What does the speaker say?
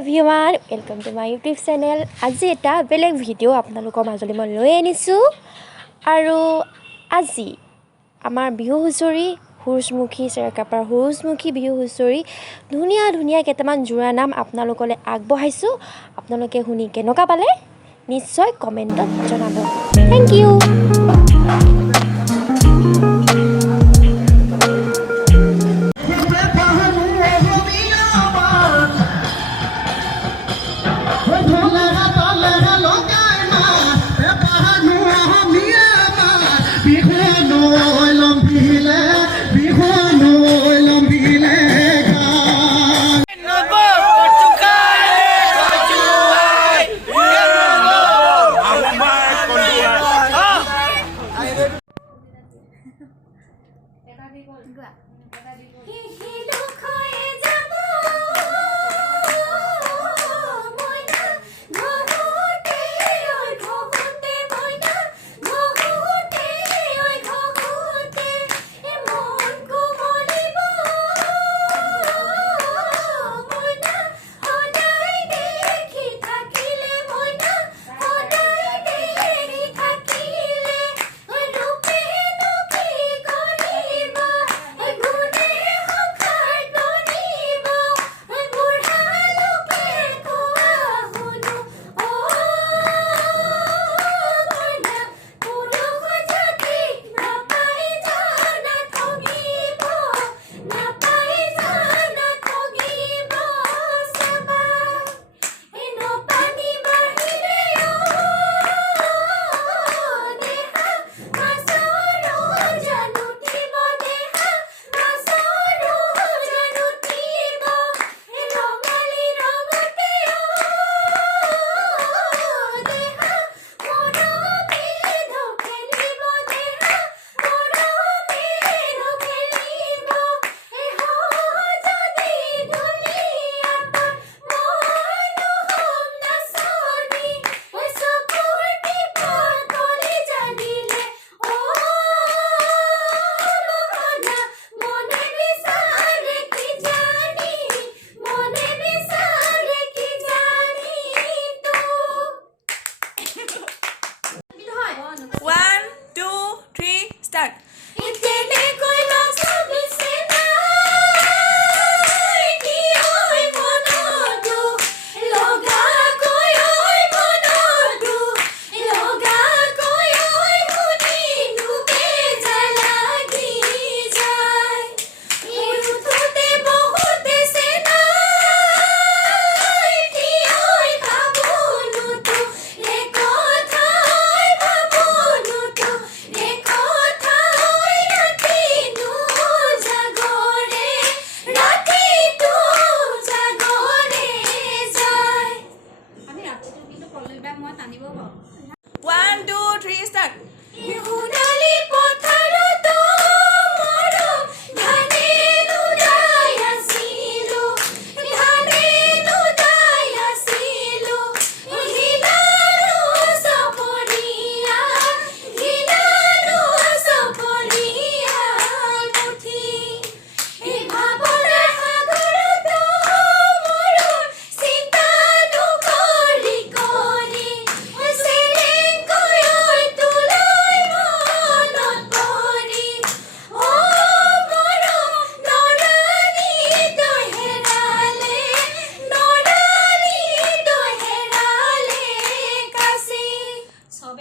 Everyone welcome to my YouTube channel. আজি এটা বেলেগ ভিডিঅ' আপোনালোকৰ মাজলৈ মই লৈ আনিছোঁ আৰু আজি আমাৰ বিহু হুঁচৰি সূৰুযমুখী চেৰেকাপাৰ সূৰুযমুখী বিহু হুঁচৰি ধুনীয়া ধুনীয়া কেইটামান জোৰা নাম আপোনালোকলৈ আগবঢ়াইছোঁ। আপোনালোকে শুনি কেনেকুৱা পালে নিশ্চয় কমেণ্টত জনাব। Thank U.